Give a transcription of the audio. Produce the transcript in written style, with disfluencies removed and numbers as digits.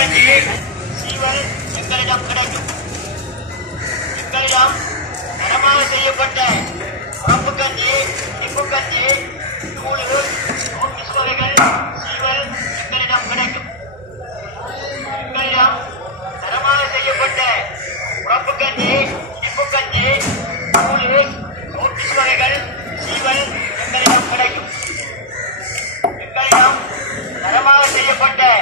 கஞ்சி சீவல் எங்களிடம் கிடைக்கும். எங்களிடம் தரமாக செய்யப்பட்ட உரப்பு கஞ்சி, இப்பு கஞ்சி, தூள், நூல் வகைகள் சீவல் எங்களிடம் கிடைக்கும். எங்களிடம் தரமாக செய்யப்பட்ட உரப்பு கஞ்சி, இப்பு கஞ்சி, தூள், நூல் வகைகள் சீவல் எங்களிடம் கிடைக்கும். எங்களிடம் தரமாக செய்யப்பட்ட